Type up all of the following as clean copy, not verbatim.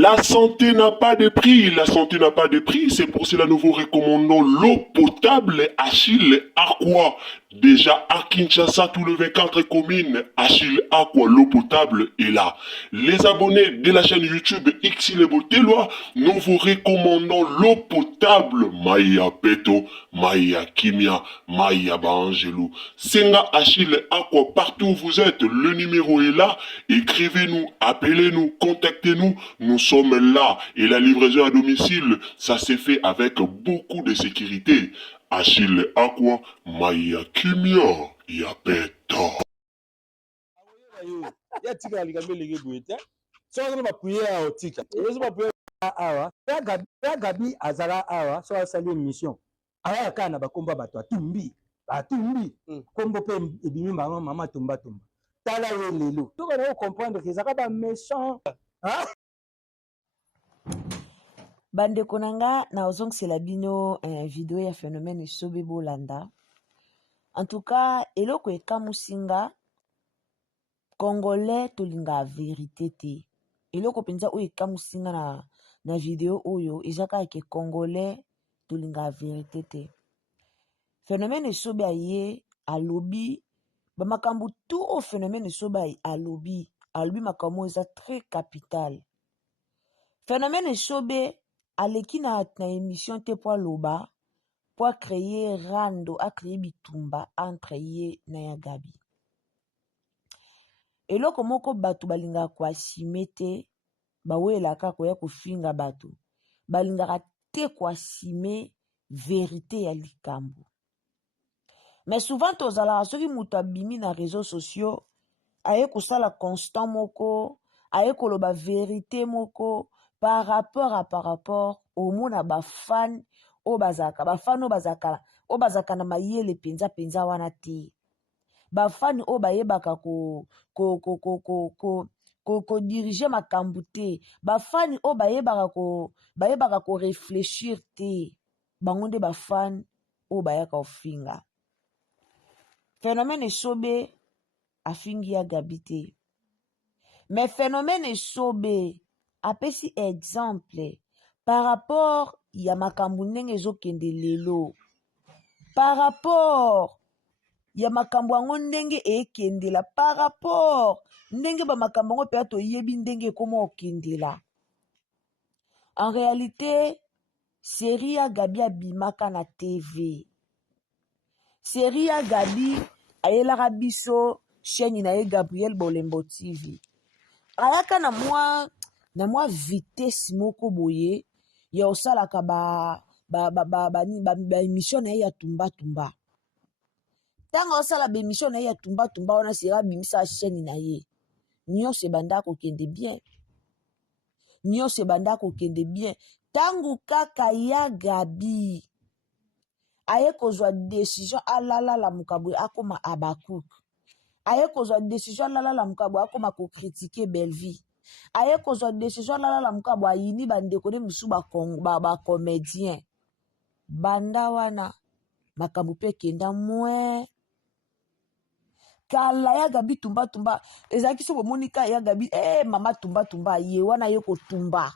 La santé n'a pas de prix, la santé n'a pas de prix, c'est pour cela que nous vous recommandons l'eau potable Achille Aqua. Déjà à Kinshasa, tous les 24 communes, Achille Aqua, l'eau potable est là. Les abonnés de la chaîne YouTube Xile Botelwa, nous vous recommandons l'eau potable Maya Peto, Maya Kimia, Maya Bangelou. Senga Achille Aqua, partout où vous êtes, le numéro est là. Écrivez-nous, appelez-nous, contactez-nous. Nous sommes là et la livraison à domicile, ça s'est fait avec beaucoup de sécurité. Achille Aqua, Maya Kimia, Yapeto. Ya tika alikambe lege buete. So na mapuye a otika. Ezo mapuye awa. Ya gabi azara awa so asali mission. Aya kana bakomba bato atumbi. Batumbi. Kombo pe ebimi mama tumba tumba. Tala ye lelo. To ko comprendre que ça ba méchant. Hein? Bandeko nanga na ozongisela bino video ya phénomène esobe bolanda. En tout cas, eloko ekamusinga Congolais tolinga vérité te. Eloko penza oyo ekamusinga na video oyo ezaka ke Congolais tolinga vérité te. Phénomène esobe aye alobi ba makambu tout au phénomène esobe alobi makambo eza très capital. Phénomène esobe aleki na émission te po aloba po créer rando a créer bitumba entre ye na ya Gabi. Eloko moko bato balingaka koasime te bawelaka koya kofinga bato balingaka te koasime vérité ya likambo. Mais souvent tozalaka soki moto abimi na réseaux sociaux aye kosala constant moko aye koloba vérité moko par rapport au mona bafan o bazaka bafan o bazaka na mayele penza wana te bafan o bayebaka ko diriger makambu te bafan o bayebaka ko réfléchir te bango nde bafan o bayaka ofinga. Phénomène esobe afingi ya Gabi te. Mais phénomène esobe apesi exemple par rapport ya makambu ndenge ezokende lelo, par rapport ya makambu yango ndenge ekendela, par rapport ndenge ba makambu yango pe toyebi ndenge ekoma okendela. En réalité, série ya Gabi abimaka na TV. Série ya Gabi ayelaka biso chaîne na ye Gabriel Bolembo TV. Ayaka na mwa vitesse moko boye ya osalaka ba émission na ye ya tumba. Tanga osala ba émission na ye ya tumba wana sera bimisa chaîne na ye. Nyonso ebanda kokende bien. Tangu kaka ya Gabi aye kozwa décision alala la mukabwe akoma Abakuk. Aye kozwa décision alala la mukabwe akoma ko critiquer Belleville. Aye kozwa décision alala la mukabwe ayini bandeko ne misu ba comédien. Banda wana makabu pe kenda mwe. Kala ya Gabi tumba ezaki so monika ya Gabi mama tumba ye wana ye ko tumba.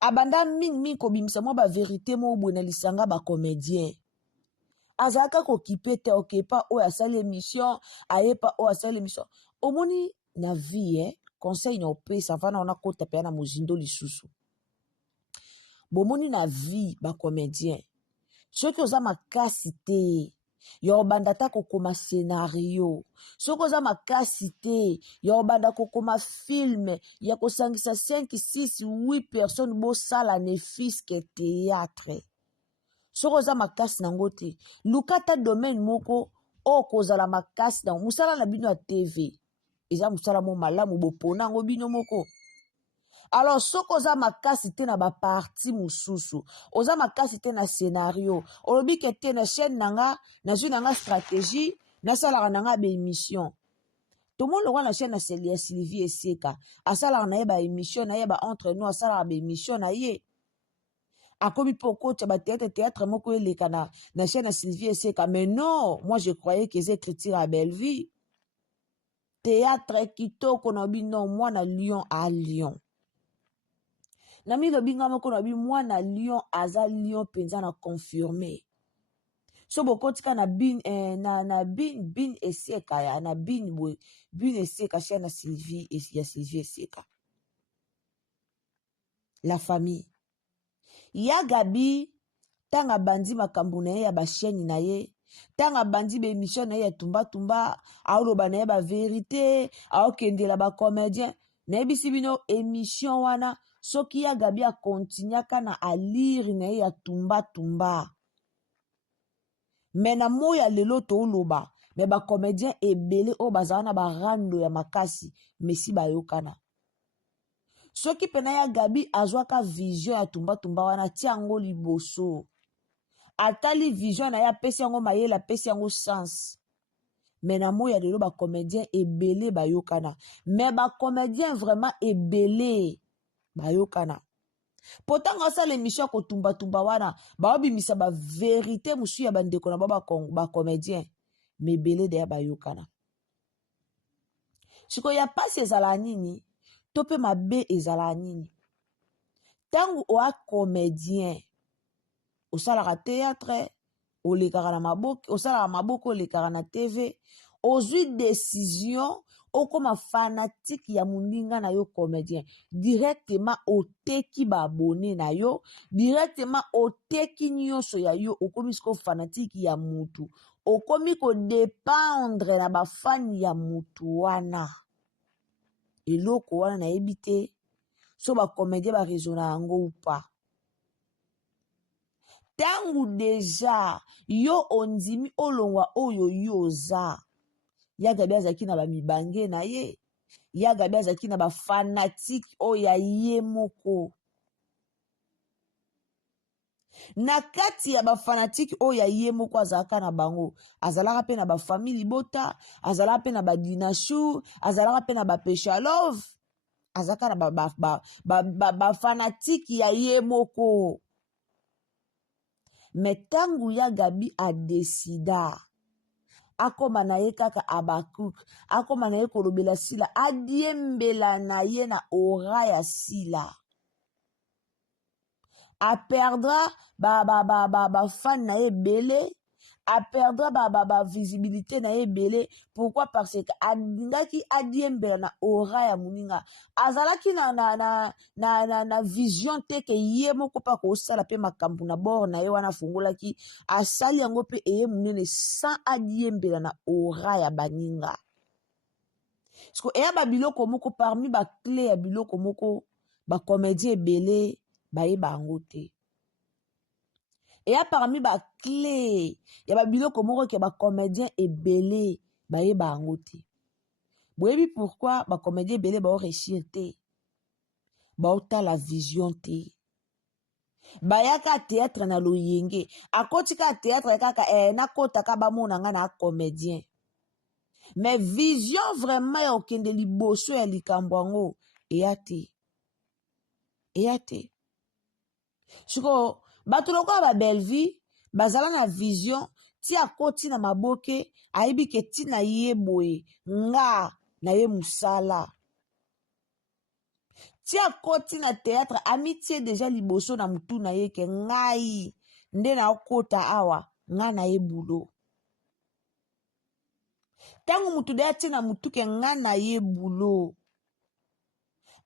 Abanda mingi ko bimisa mo ba vérité mo bwena lisanga ba comédien. Azaka ko kipete okepa o asali émission ayepa o asali émission. Omoni na vie conseil na opesa vana ona kota pe na mozindo lisusu. Bomoni na vie ba comédien. Soki oza makasi te ya obanda ta kokoma scénario. Soki oza makasi te ya obanda kokoma film ya kosangisa 5, 6, 8 personnes bosala ne fiske théâtre. Soki oza makasi nango te lukata domaine moko o kozala makasi na musala na bino ya TV. Eza musala mo malamu bopona ngo bino moko. Alors, soko oza makasi te na ba parti mususu, oza makasi te na scénario, olobi ke te na chaîne nanga, na zwi nanga stratégie, na salaka nanga ba émission. Tout le monde na chaîne na Sylvie Eseka, asalaka na ye ba émission na ye ba entre nous, asalaka ba émission na ye. Akomi poko tia ba théâtre moko eleka na chaîne na Sylvie Eseka, mais non, moi je croyais que c'est écriture à Belleville. Théâtre kitoko na obi non, moi na Lyon à Lyon. Nami lobi nga moko na bi mwana lion aza lion penza na confirmé. So bokotika na bin bin eseka ya na bin eseka chez na Sylvie ya Sylvie eseka. La famille. Ya Gabi tanga bandi makambo na ye ya ba chaîne na ye. Tanga bandi be émission na ye ya tumba tumba, aoloba na ye ba vérité, aokendela ba comédien. Na yebisi bino émission wana soki ya Gabi a continuaka na alire na ye ya tumba tumba. Mais na moya lelo to oloba, mais ba comédien ebele o bazala na ba rando ya makasi, mesi bayokana. Soki pena ya Gabi azwaka vision ya tumba tumba wana tiango liboso. Atali vision na ya pesi yango mayela pesi yango sens. Mais na moya lelo ba comédien ebele bayokana. Mais ba comédien vraiment ebele bayokana. Pourtant ça l'émission ko tumba tumba wana ba bimisa ba vérité musu ya bandeko na ba comédien mais belé de ba yokana. Siko ya passe ezala nini tope mabe ezala nini. Tangu oa comédien osala théâtre olekaka na maboko osala maboko olekaka na TV ozui décision okoma fanatique ya muninga na yo comédien directement oteki ba abonné na yo directement oteki nyonso ya yo okomi siko fanatique ya mutu okomi ko dépendre na ba fan ya mutu wana eloko wana na ebite so ba comédien ba raisonner yango ou pas. Tangu déjà yo ondimi olongwa oyo yoza ya Gabi azaki na ba mibange na ye ya Gabi azaki na ba fanatique oya ye moko na kati ya ba fanatique oya ye moko azalaka na bango azalaka pe na ba famille bota azalaka pe na ba dinashu azalaka pe na ba peshalov azalaka na ba fanatique ya ye moko. Mais tangu ya Gabi a décida akoma na ye kaka Abakuk akoma na ye kolobela Sila adiembela na ye na ora ya Sila a perdra ba fan na ye belé a perdra ba visibilité na ye belé. Pourquoi? Parce que adingaki adiembela na ora ya muninga azalaki na vision te ke ye moko pa ko sala pe makambu na bord na ye wana fungolaki asali yango pe eye munene sans adiembela na ora ya baninga. Sko eya ba biloko moko parmi ba clé ya biloko moko ba comédien belé ba yeba yango te. Eya parmi ba clé ya ba biloko moko ke ba comédien ebele ba yeba yango te. Boyebi pourquoi ba comédien ebele ba réussir te ba ota la vision te. Bayaka théâtre na loyenge akotika théâtre kaka nakota ka bamona nga na comédien. Mais vision vraiment ya okende liboso ya likambo yango eya te. Eya te. Siko bato lokola ba Belleville bazala na vision ti akoti na maboke ayebi ke ti na ye boye nga na ye musala. Ti akoti na théâtre amitié déjà liboso na mutu na ye ke ngai nde na okota awa nga na ye boulot. Tangu mutu de ati na mutu ke nga na ye boulot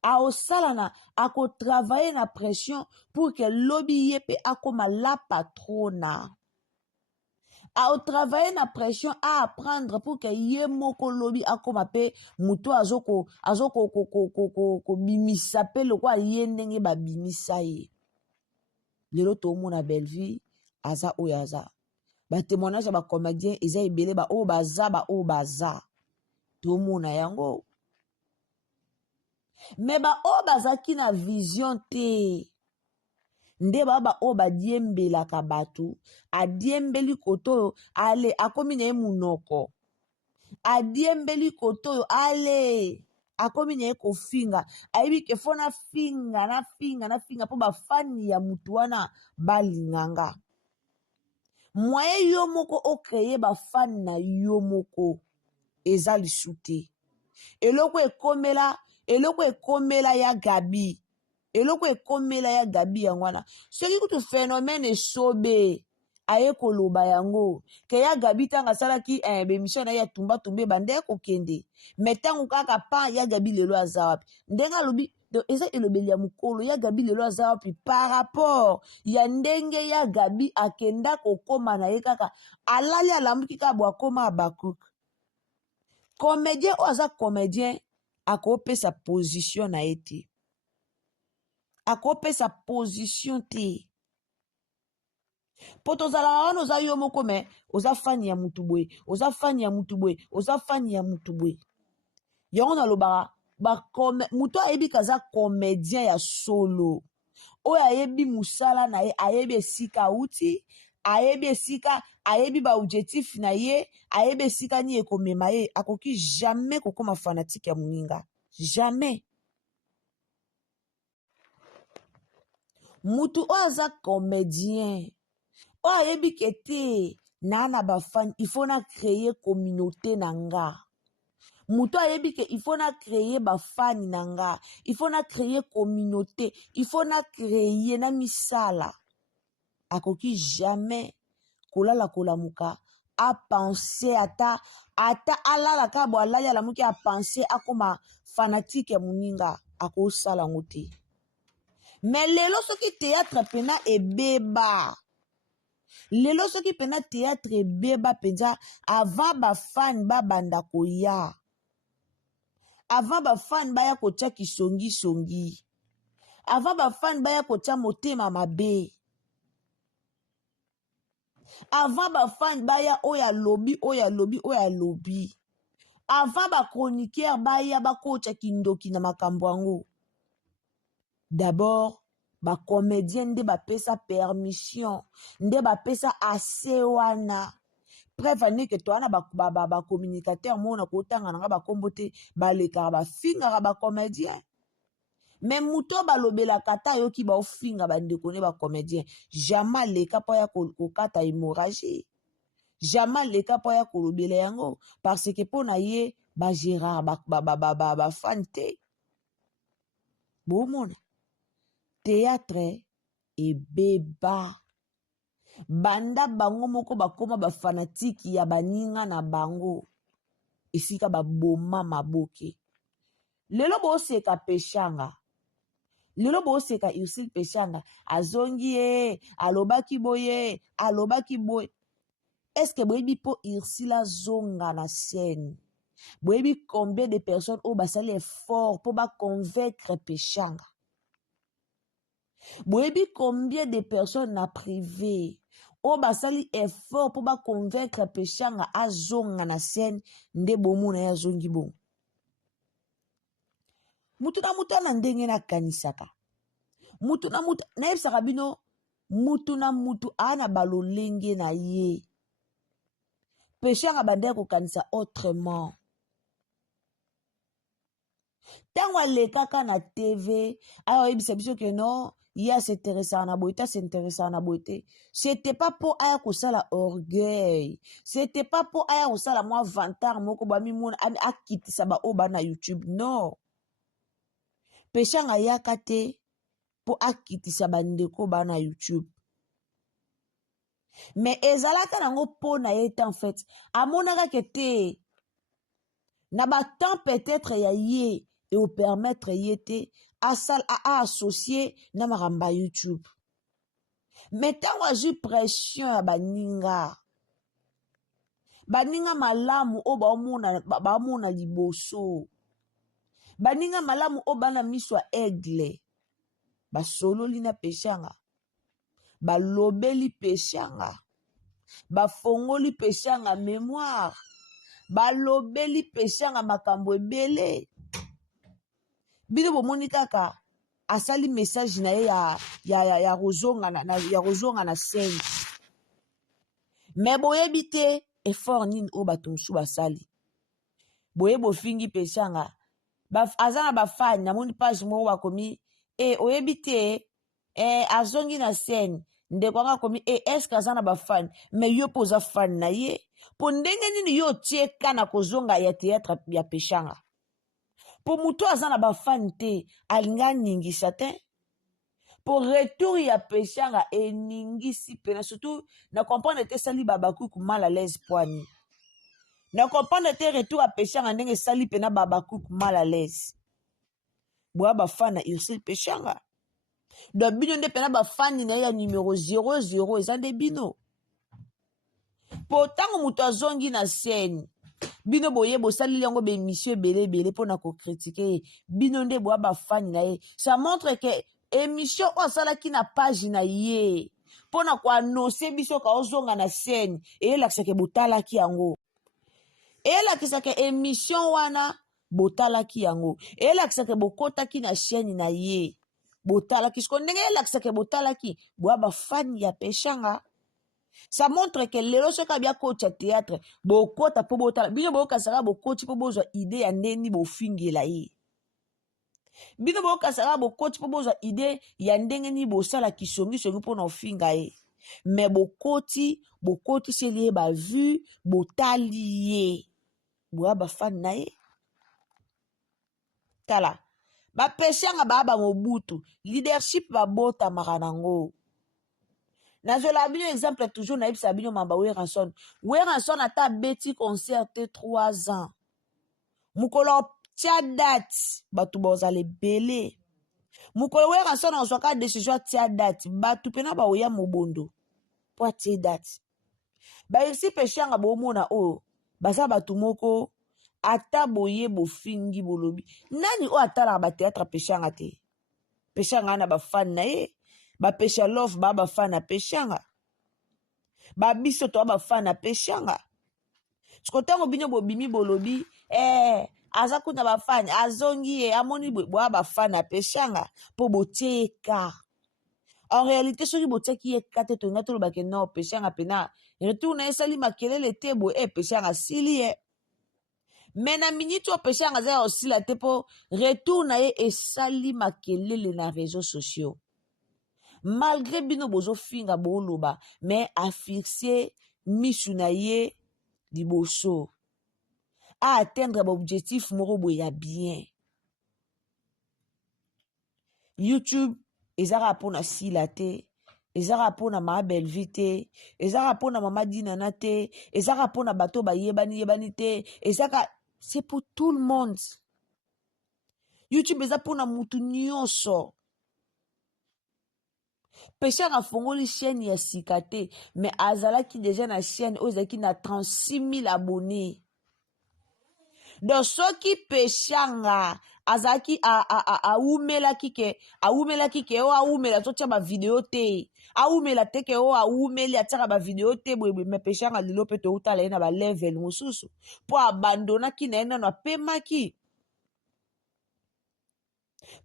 aosalana ako travailler na pression pour que lobby ye pe akoma la patrona. Ao travailler na pression a apprendre pour que ye moko lobby akoma pe mutu azoko bimisa pe loko ye ndenge ba bimisa ye. Lelo to mona Belleville aza oyaza. Ba témoignage ba comédien eza ebele ba o baza. To mona yango. Mais ba o bazaki na vision te. Nde ba o diembela ka batu. Adiembeli koto ale akomi na ye munoko. Adiembeli koto ale akomi na ye kofinga. Aibi ke fona finga po ba fani ya mutu wana balinganga. Mwaye yo moko o kreye ba fan na yo moko eza lisute. Eloko ekomela ya Gabi eloko ekomela ya Gabi yango wana soki kutu phénomène esobe aye koloba yango ke ya Gabi ntango asalaki bemission na ye ya tumbatumba bande kokende me ntango kaka pa ya Gabi lelo aza wapi ndenge alobi donc eza elobeli ya mokolo ya Gabi lelo aza wapi par rapport ya ndenge ya Gabi akenda kokoma na ye kaka alali alamuki kaka bo akoma Abakuku comédien oyo aza comédien akopesa position na ye te akopesa position te po tozalaka wana oza yo moko me oza fani ya mutu boye oza fani ya mutu boye oza fani ya mutu boye yango nalobaka mutu ayebi kaza comédien ya solo oyo ayebi musala na ye ayebi esika auti ayebi esika ayebi baobjectif na ye ayebi esika ni ekomema ye akoki jamais kokoma fanatique ya moninga jamais mutu oyo aza comédien oyo ayebi ke te na bafani il faut na créer communauté na nga mutu ayebi ke il faut na créer bafani na nga il faut na créer communauté il faut na créer na misala akoki jamais kolala kolamuka apenser ata alala ka bo alali alamuki apenser akoma fanatique ya moninga akosala ngo te mais lelo soki théâtre pena ebeba lelo soki pena théâtre ebeba penza avant bafani babanda koya avant bafani baya kotia kisongisongi avant bafani baya kotia motema mabe avant bafani baya oyo alobi oyo alobi oyo alobi avant bachroniqueur baya bakotia kindoki na makambo yango d'abord bacomédien nde bapesa permission nde bapesa ase wana preuve ane ke toana bacommunicateur mona kotanga nanga bakombo te balekaka bafingaka bacomédien me mutu balobelaka ata ayoki baofinga bandeko ne bacomédien jamais aleka mpo ya kokata hémorragie jamais aleka mpo ya kolobela yango parce que mpo na ye bagérard bafani te bomona théâtre ebeba banda bango moko bakoma bafanatiki ya baninga na bango esika baboma maboke lelo boseka peshanga lelo boseka Ursule Peshanga azongi ye alobaki boye est-ce que boyebi po Ursule azonga na scène boyebi combien de personnes oyo basali effort po baconvaincre Peshanga boyebi combien de personnes na privé oyo basali effort po baconvaincre Peshanga azonga na scène nde bomona ye azongi bongo mutu na mutu ana ndenge nakanisaka mutu na mutu nayebisaka bino mutu na mutu ana balolenge na ye Peshanga bandeki kokanisa autrement ntango alekaka na TV aya oyebisa biso ke non ye asinteresaka na boye te asinteresaka na boye te c'était pas po aya kosala orgueil c'était pas po aya kosala mwa vantard moko bamimona akitisa baoyo bana YouTube non Peshanga ayaka te po akitisa bandeko bana YouTube mais ezalaka nango po na ye te en fait amonaka ke te na batemps peut-être ya ye et au permettre ye te associer na makambo ya YouTube mais ntango azwi pression ya baninga malamu oyo baomona liboso baninga malamu oyo bana miso ya aigle basololi na Peshanga balobeli Peshanga bafongoli Peshanga mémoire balobeli Peshanga makambo ebele bino bomoni kaka asali message na ye ya kozonga na scène mais boyebi te effort nini oyo bato mosusu basali boye bofingi Peshanga aza na bafani namoni page moko bakomi oyebi te azongi na scène ndeko anga akomi eske aza na bafani mais yo mpo oza fani na ye mpo ndenge nini yo otieka na kozonga ya théâtre ya Peshanga mpo mutu aza na bafani te alingi aningisa te pour retour ya peshanga eningisi pena surtout na comprendre te sali babakuku mal à l'aise poani na comprendre te retour ya peshanga ndenge sali pena babakuku mal à l'aise boya bafana Ursule Peshanga donc bino nde pena bafani na ya numéro 00 eza nde bino po ntango moto azongi na scène bino boye bosaleli yango bémission ebele mpona kokritike bino nde boya bafani na ye ça montre que émission oyo asalaki na page na ye mpona koannonce biso kaozonga na scène eyelakisaka botalaki yango eyelakisaka émission wana botalaki yango eyelakisaka bokotaki na chaîne na ye botalaki siko ndenge eyelakisaka botalaki boya bafani ya Peshanga. Ça montre que lelo soki abia coach ya théâtre bokota mpo botala bino bokasaka bokoti mpo bozwa ide ya ndeni bofingela ye bino bokasaka bokoti mpo bozwa ide ya ndenge nini bosala kisongisongi mpona ofinga ye me bokotiseli ye bavu botali ye boya bafani na ye tala bapeshanga baya bamobutu leadership babotamaka nango nazola bino exemple toujours nayebisa bino mamba Weranson ata beti concert 3 ans mukolo tia date batu bozala ebele mukolo Weranson azwaka décision tia date batu pena baoya mobondo po atie date bairisi Peshanga bomona oyo baza batu moko ata boye bofingi bolobi nani oyo atalaka bateatre Peshanga te Peshanga na bafani na ye bapesha love baya bafani na Peshanga babiso to bafani na Peshanga siko ntango bino bobimi bolobi aza kuna bafani azongi ye amoni boya bafani na Peshanga mpo botie eka en réalité soki botiaki eka te tonga tolobake non Peshanga pena retour na esali makelele te boye Peshanga sili ye me na minute oyo Peshanga aza ya osila te mpo retour na ye esali makelele na réseaux sociaux malgré bino bozofinga boloba mais afixe misu na ye liboso a atteindre baobjectif moko boye ya bien YouTube ezaka mpona sila te ezaka mpona mama Belvi te ezaka mpona mama Dinana te ezaka mpona bato bayebani te ezaka c'est pour tout le monde YouTube eza mpona mutu nyonso Peshanga afongoli chaîne ya sika te mais azalaki déjà na chaîne oyo ezalaki na 36 000 abonnés donc soki Peshanga azalaki awumelaki ke oyo awumela totia bavideo te awumela te ke oyo awumeli atiaka bavideo te boye me Peshanga lelo mpe toutala ye na balevel mosusu mpo abandonaki na ye nano apemaki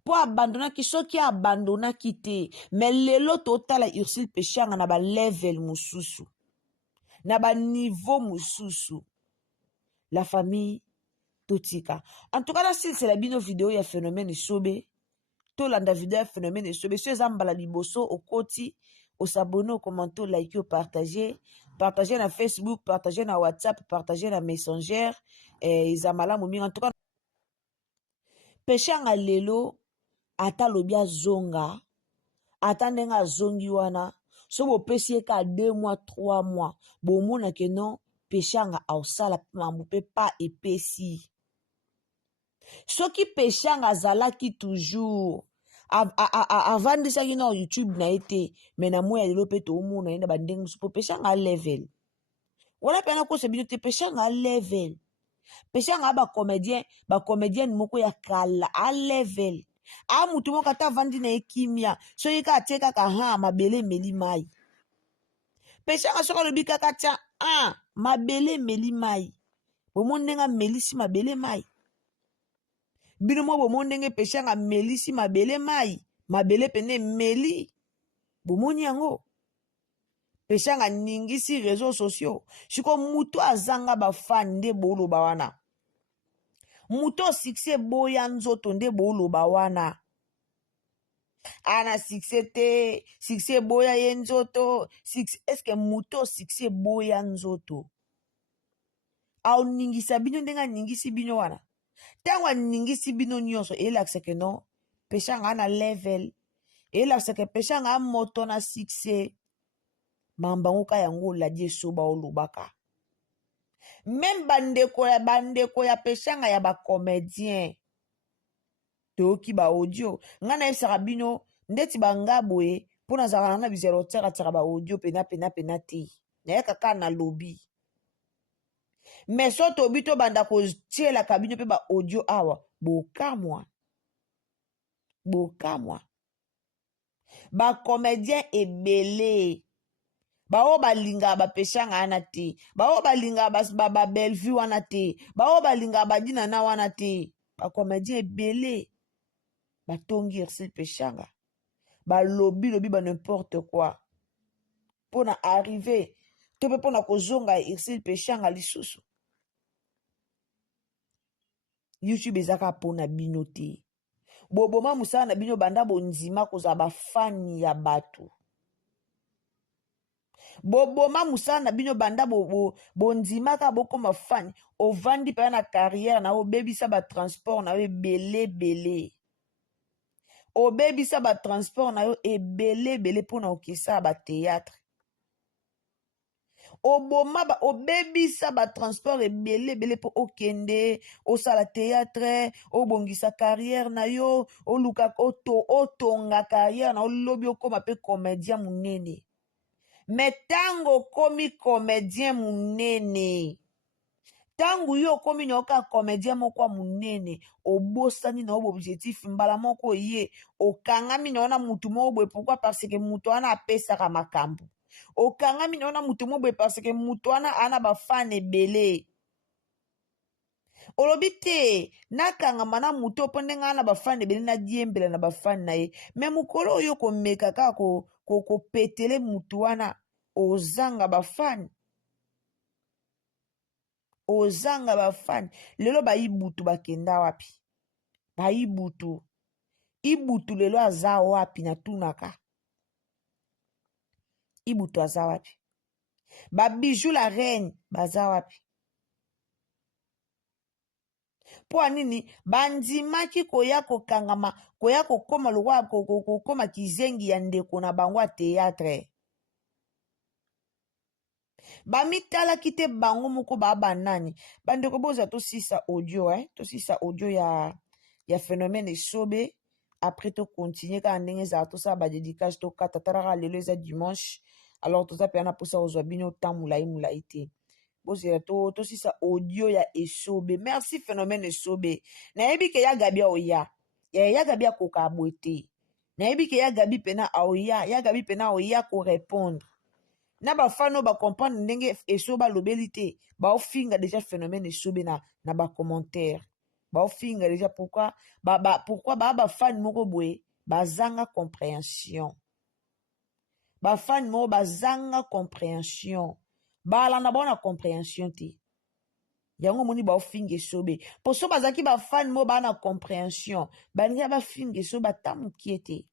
po abandonaki soki abandonaki te me lelo totala Ursule Peshanga na balevel mosusu na baniveau mosusu la famille totika en tout cas nasilisa bino video ya phénomène sobe tolanda video ya phénomène sobe so eza mbala liboso okoti osabone okommente olike opartage na Facebook partage na WhatsApp partage na Messenger eza malamu mingi en tout cas Peshanga lelo ata lobi azonga ata ndenge azongi wana so bopesi ye ka 2 mois 3 mois bomona ke non Peshanga aosala mambo mpe pa epesi soki Peshanga azalaki toujours avandisaki na YouTube na ye te me na moya lelo mpe toomona ye na bandenge mosusu mpo Peshanga alevel wana mpe nakosa bino te Peshanga alevel Peshanga bacomédienne moko ya kala alevel mutu moko ata avandi na ye kimia soki ka atie kaka mabele emeli mai Peshanga soki alobi kaka tia mabele emeli mai bomoni ndenge amelisi mabele mai bino mo bomoni ndenge Peshanga amelisi mabele mai mabele pene emeli bomoni yango Peshanga ningisi réseaux sociaux siko mutu azanga bafani nde boloba wana mutu succès boya nzoto nde boloba wana ana succès te succès boya ye nzoto eske mutu succès boya nzoto aoningisa bino ndenge aningisi bino wana ntango aningisi bino nyonso elakisaka non Peshanga ana level elakisaka epesanga moto na succès mambango ka yango oladi esoba olobaka. Même bandeko ya peshanga ya bacomédien toyoki baaudio nga nayebisaka bino ndeti banga boye mpo nazalaka na bizelo tiaka baaudio pena te nayaka kaka na lobi. Mais so tobi tobanda kotielaka bino mpe baaudio awa bokamwa bacomédien ebele bao balingaka bapeshanga wana te, bao balingaka babelvue wana te, bao balingaka badinana wana te. Bacomédien ebele batongi Ursule Peshanga balobi ba n'importe quoi pona arriver to pe pona kozonga Ursule Peshanga lisusu. YouTube ezaka pona bino te. Boboma musala na bino banda bonzima koza bafani ya bato. Boboma musala na bino banda bonzima ka bokoma fani ovandi pa na carrière na obebisa ba transport na ebele. Obebisa ba transport na yo ebele pona okisa ba théâtre. Obebisa ba transport ebele po okende osala théâtre obongisa carrière na yo oluka otonga carrière na olobi okoma pe comédien munene. Mais tango komi comédien munene, tango yo komi nyoka comédien moko munene, obosani na objectif mbala moko ye, okangami na mutu moko boye pourquoi parce que mutu wana apesaka makambo. Okangami na mutu moko boye parce que mutu wana ana ba fan ebele. Olobi te nakangama na mutu opo ndenge ana ba fan ebele na diembela na ba fan na ye. Mais mukolo oyo komeka kaka ko petele mutu wana ozanga bafani. Ozanga bafani. Lelo baibutu bakenda wapi? Baibutu. Ibutu lelo aza wapi na tunaka? Ibutu aza wapi? Babijou la reine baza wapi? Po anini bandimaki koya kokangama koya kokoma lokwa kokoma kizengi ya ndeko na bango théâtre. Bamitala kite bango moko banani bandeko boza tosisa audio tosisa audio ya phénomène esobe après to continuer ka ndenge za to sa ba dédicace to katatara lelo za dimanche alors to za pena posa ozwa bino mulai te bozela tosisa audio ya esobe. Merci phénomène esobe na yebi ke ya Gabia oya ya Gabia koka boete na yebi ke ya Gabi pena oya ya Gabi pena oya ko répondre na ba fano ba comprendre ndenge esoba lobeli te ba ofinga déjà phénomène esobe na ba commentaire ba ofinga déjà pourquoi ba fan moko boye bazanga compréhension ba fan moko bazanga compréhension bala na bona compréhension te yango moni ba ofinga esobe poso bazaki ba fan moko bana compréhension balinga ba finga esobe tamukiete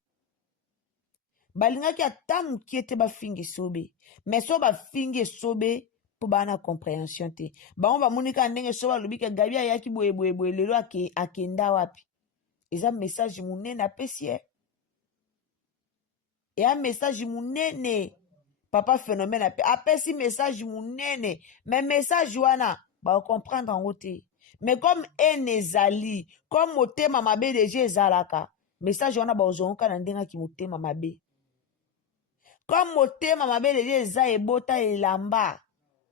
balingaki ata mokie te bafinga esobe mais so bafinga esobe mpo bana compréhension te bango bamonika ndenge so balobi ke Gabi ayaki boye lelo akenda wapi. Eza message munene apesi ye eya message munene papa phénomène apesi message munene mais message wana bakomprendre yango te mais comme ene ezali comme motema mabe deja ezalaka message wana baozongoka na ndenge aki motema mabe. Comme motema mabe deja eza ebota elamba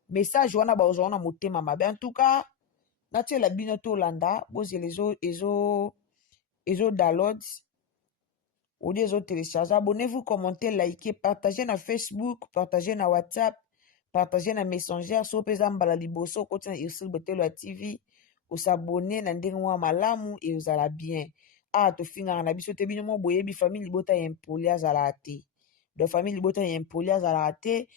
message wana baozona motema mabe. En tout cas natiela bino tolanda bozela ezo download audio ezo télécharger. Abonnez-vous, commentez, likez, partagez na Facebook, partagez na WhatsApp, partagez na Messenger. So peza mbala liboso koti na Ursule Botelwa TV osabone na ndenge mwa malamu e ozala bien. Tofingaka na biso te bino mo boyebi famille libota ya impoli azala te. De famille libota ya impoli azala te.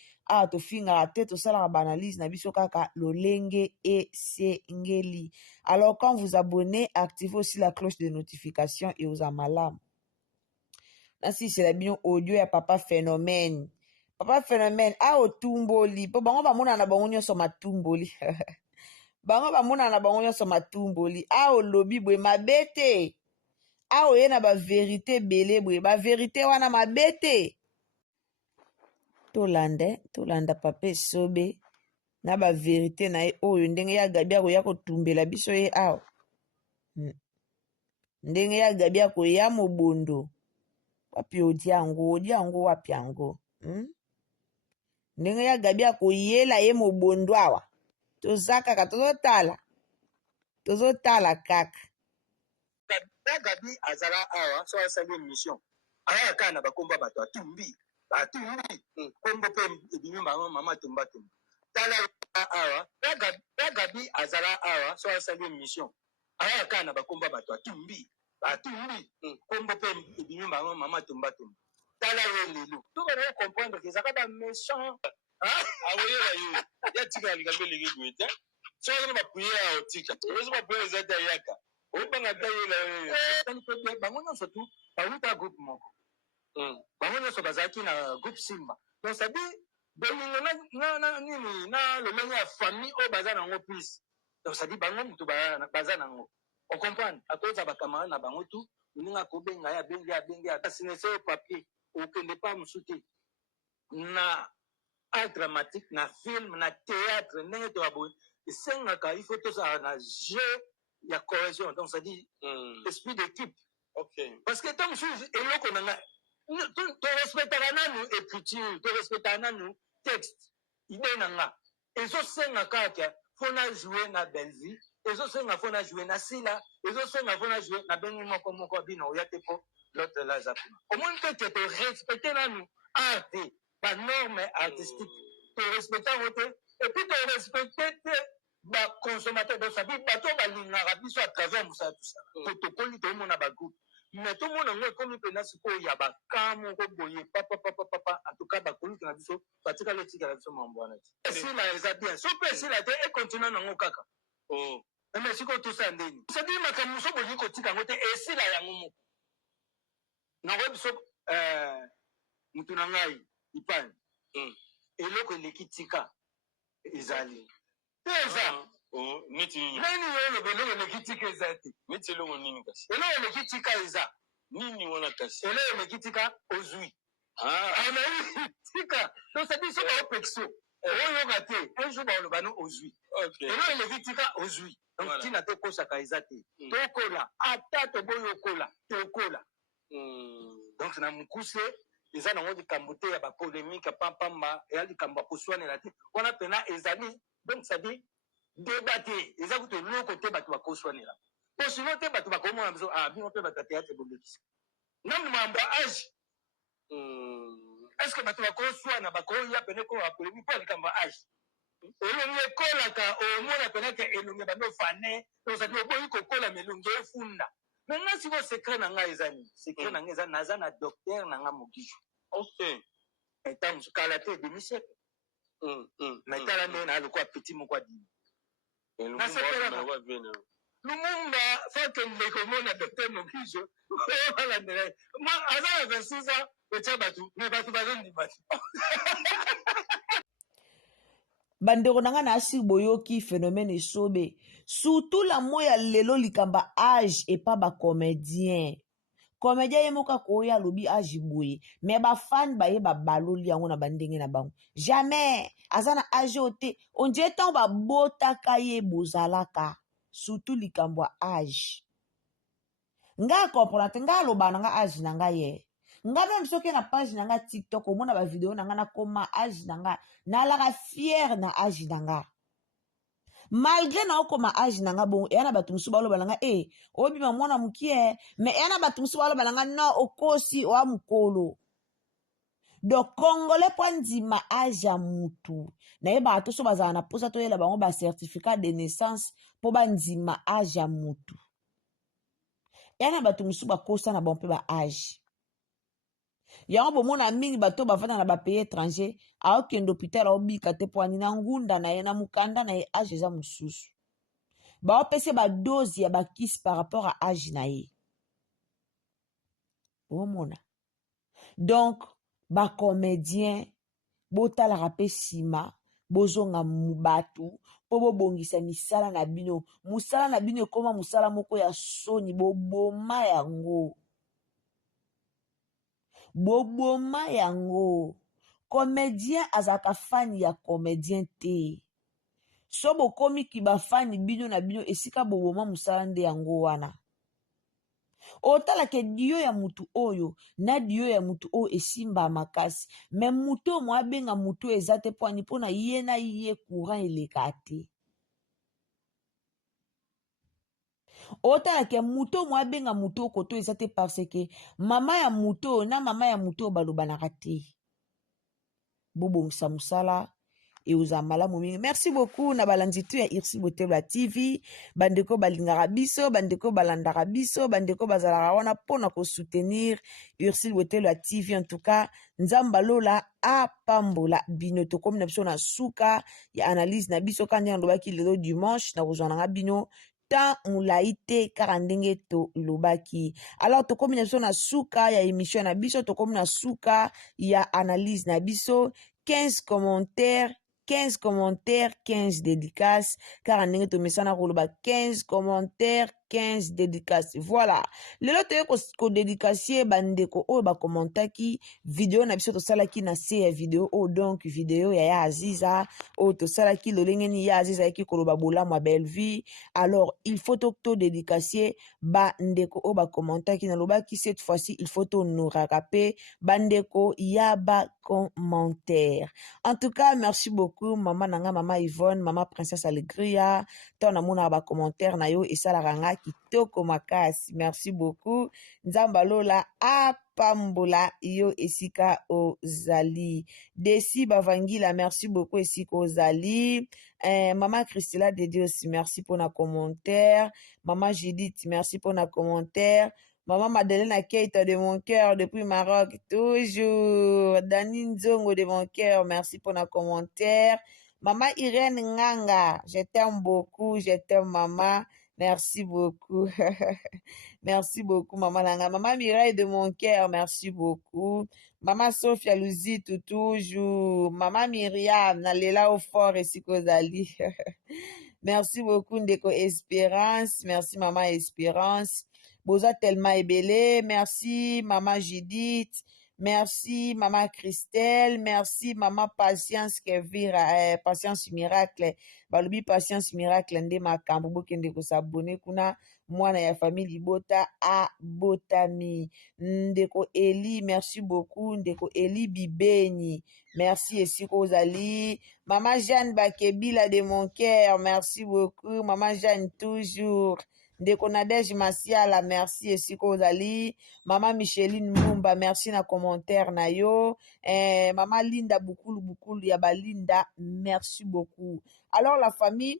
Tofingaka te tosalaka banalise na biso kaka lolenge et sengeli. Alors quand vous abonnez, activez aussi la cloche de notification et ozala malamu. Nasi c'est la bien audio ya papa phénomène. Papa phénomène otumboli. Po bango bamona na bango nyonso matumboli. Bango bamona na bango nyonso matumboli. Olobi boye mabete. awa ye na baverité ebele boye baverité wana mabe te tolanda papa esobe na baverité na ye oyo ndenge ye agabi akoya kotumbela biso ye awa ndenge ye agabi akoya mobondo wapi odi yango wapi yango ndenge ye agabi akoyela ye mobondo awa toza kaka tozotala kaka Gabi azala awa so asali émission aya kaka na bakomba bato atumbi kombo mpe ebimi bango mama tumba tala awa Gabi azala awa so asali émission aya kaka na bakomba bato atumbi kombo mpe ebimi bango mama tumba tala ye lelo tokana comprendre que ezaka ba méchant awoyela yo ya tika likambo elenge boye te so azana bapuye ya otika ozo bapuye eza te ayaka obanga ta yela bango nyonso tu bawuta groupe moko bango nyonso bazalaki na groupe simba donc sabi bolingo nini na lolenge ya famille oyo baza nango plus donc sabi bango mutu baza nango ocomprendre akoza bacamarade na bango tu oninga kobenga ye abenge asinese oyo papier okende pa mosu te na art dramatique na film na théâtre ndenge to baboye esengaka il faut tozala na jeu ya cohésion donc ça dit esprit d'équipe parce que tant mosusu eloko na ngai torespectaka nanu écriture torespectaka nanu texte idée na nga ezosenga kaka fo na joue na belvi ezosenga fo na joue na sila ezosenga fo na joue na bengi moko bino oya te po l'autre la eza kuna omoni te ke torespecte nanu art te banorme artistique torespecte yango te epuis torespecte te baconsommateur donc sabi bato balingaka biso à travers mosala tusa tokoli tomona bagroupe mais tomona ngo ekomi mpena sikoyo ya baka moko boye papapapapa antuka bakolute na biso batikala etikala biso mambo wana te esila eza bien so mpe esila te ekontinue nango kaka mais sikoyo tosa ndeni sadi makambo moso bolingi kotika yango te esila yango moko nango biso mutu na ngai ipani eloko eleki tika ezali eza nini oloba eloko eleki tika eza te neti eloko nini kasi eloko eleki tika eza nini wana kasi eloko eleki tika ozwi tika tosadi so baopekso oyoka te un jour baoloba no ozwi eloko eleki tika ozwi donc ntina tokosaka eza te tokola ata toboyi okola tokola donc na mokuse eza nango likambo te ya bapolémike pampamba eya likambo ya koswanela te wana mpena ezali donc sadi débat te eza kutu eloko te bato bakoswanela po sino te bato bakomona biso bino mpe bato ya théâtre bolekisa nanu mambo ya age est ce que bato bakoswana bakoya pene ko bapolémike mpo ya likambo ya age elongi ekolaka omona penake elongi bando fane osadi oboyi kokola melongi efunda me nga siko secret na ngai eza nini secret na ngai eza naza na docteur na nga mokiso eta mosu kala te demi-siècle me tala ndenge na lokwa petit moko adini nasepelaka lumumba fakende komona docteur mokiso oyobalandela aza na 26 ans etya bato me bato bazondima te bandeko na nga na asi boyoki phénomène esobe surtout la mo ya lelo likamba age epa bacomédien comédien ye moko akoya alobi age boye me bafani bayeba baloli yango na bandenge na bango jamais aza na age oyo te ondie ntango babotaka ye bozalaka surtout likambo ya age nga akomprendre te nga aloba na nga age na nga ye nga meme soki na page na nga tiktok omona bavideo na nga nakoma age na nga nalaka fiere na age na nga malgré na okoma age na nga bongo eya na bato mosusu baloba na nga obima mwana mokie me eya na bato mosusu baloba na nga no okosi oya mokolo donc congolais mpo andima age ya mutu nayebaka to so bazala na mposa toyela bango bacertificat de naissance mpo bandima age ya mutu eya na bato mosusu bakosa na bango mpe ba age yango bomona mingi bato bafanda na bapays étranger aokende hôpital aobika te po ani na ngunda na ye na mokanda na ye age eza mosusu baopesa badosi ya bakisi par rapport à age na ye omona donc bacomédien botalaka mpe nsima bozonga bato po bobongisa misala na bino. Musala na bino ekoma musala moko ya soni, boboma yango. Boboma yango. Comédien azaka fani ya comédien te. So bokomi ki bafani bino na bino esika boboma musala nde yango wana. Otalake dio ya mutu oyo na dio ya mutu oyo esimba makasi. Me mutu oyo mwabenga mutu ezate poani pona ye na ye courant eleka te. Otalake mutu oyo mwabenga mutu oyo koto ezate parce que mama ya mutu oyo na mama ya mutu oyo balobanaka te. Bobongisa musala et aux malamu mingi. Merci beaucoup na balanditu ya Irsi Botebla TV. Bandeko balingaka biso, bandeko balandaka biso, bandeko bazalaka wana pona ko soutenir Irsi Botebla TV. En tout cas, nzamba lola apambola bino to comme na biso na suka ya analyse na biso kandi ndobaki lelo dimanche na kozwana bino ta mulaite karandenge to lobaki. Alors to comme na biso na suka ya émission na biso to comme na suka ya analyse na biso 15 commentaires 15 dédicaces, car en anglais, tu me sens 15 commentaires, 15 dédicaces. Voilà. Le lot ko dédicacier bandeko o ba commentaki vidéo na biso to sala ki na se vidéo o donc vidéo ya Aziza o to sala ki lolengeni ya Aziza ki ko ba bola ma belle vie. Alors, il faut to dédicacier bandeko o ba commentaki na loba ki cette fois-ci il faut to nous rattraper bandeko ya ba commentaire. En tout cas, merci beaucoup maman nanga mama Yvonne, maman princesse Alegria, ton amour ba commentaire na yo et ça la ranga kitoko makasi. Merci beaucoup. Nzamba lola apambola yo esika ozali. Desi bavangila, merci beaucoup esika ozali. Maman Christella Dédé aussi, merci pour na commentaire. Maman Judith, merci pour na commentaire. Maman Madeleine Keita de mon cœur depuis Maroc, toujours. Dani Nzongo de mon cœur, merci pour nos commentaires. Maman Irène Nganga, je t'aime beaucoup, je t'aime maman. Merci beaucoup. Merci beaucoup, maman Nanga. Maman Mireille de mon cœur, merci beaucoup. Maman Sophia Louzitou, toujours. Maman Myriam, Nalela au fort et Sikozali. Merci beaucoup, Ndeko Espérance. Merci, maman Espérance. Boza tellement ébélé. Merci, maman Judith. Merci, maman Christelle. Merci, maman Patience Kevira. Patience Miracle. Balubi Patience Miracle. Nde makambo bokende ko s'abonner kuna mwana ya famille Libota a Botami. Ndeko Eli, merci beaucoup. Ndeko Eli Bibeni. Merci esiko ozali. Maman Jeanne Bakebila de mon cœur. Merci beaucoup. Maman Jeanne toujours. Ndeko Nadège Masiala, merci esiko ozali. Maman Micheline Mumba, merci na commentaire na yo. Maman Linda Bukulu Yaba Linda, merci beaucoup. Alors la famille,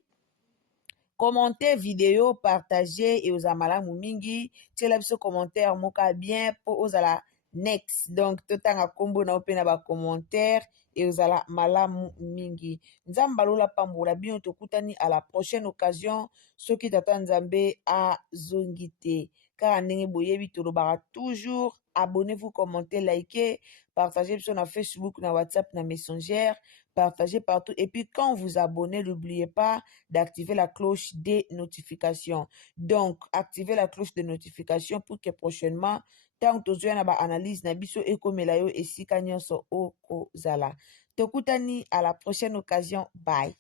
commentez vidéo, partagez et aux amalamu mingi. Tchela biso commentaire moka bien pour ozala next. Donc totanga kombo na opena ba commentaire et ozala malamu mingi. Nzamba lola pambola bien tokutani à la prochaine occasion. Soki tata nzambe a zongite. Car ndenge boyebi tolobaka toujours abonnez-vous, commentez, likez, partagez sur Facebook, na WhatsApp, na Messenger, partagez partout. Et puis quand vous abonnez, n'oubliez pas d'activer la cloche des notifications. Donc, activez la cloche de notification pour que prochainement, tant que vous avez une analyse, na biso ekomela yo esika nyonso okozala. Tokutani à la prochaine occasion. Bye.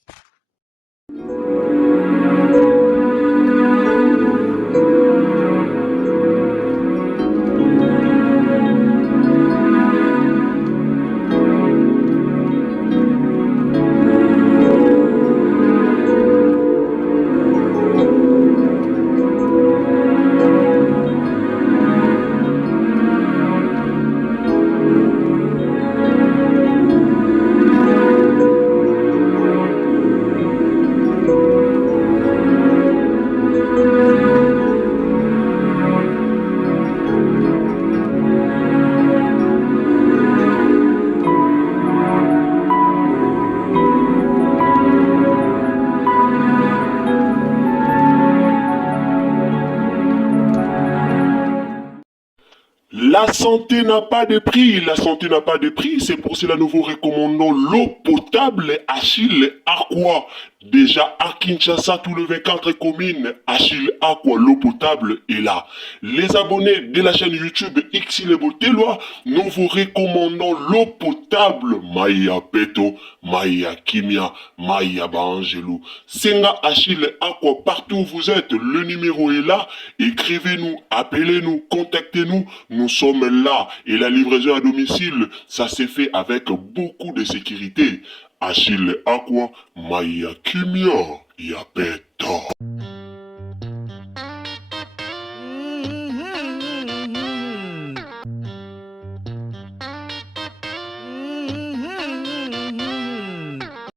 La santé n'a pas de prix, la santé n'a pas de prix, c'est pour cela nous vous recommandons l'eau potable Achille Aqua. Déjà à Kinshasa, tout le 24 communes, Achille Aqua, l'eau potable est là. Les abonnés de la chaîne YouTube Xilebo Teloa, nous vous recommandons l'eau potable Maïa Peto, Maïa Kimia, Maïa Bangelou. Senga Achille Aqua, partout où vous êtes, le numéro est là. Écrivez-nous, appelez-nous, contactez-nous. Nous sommes là. Et la livraison à domicile, ça s'est fait avec beaucoup de sécurité. Achille Aqua, Maïa Kimia, Yapeta.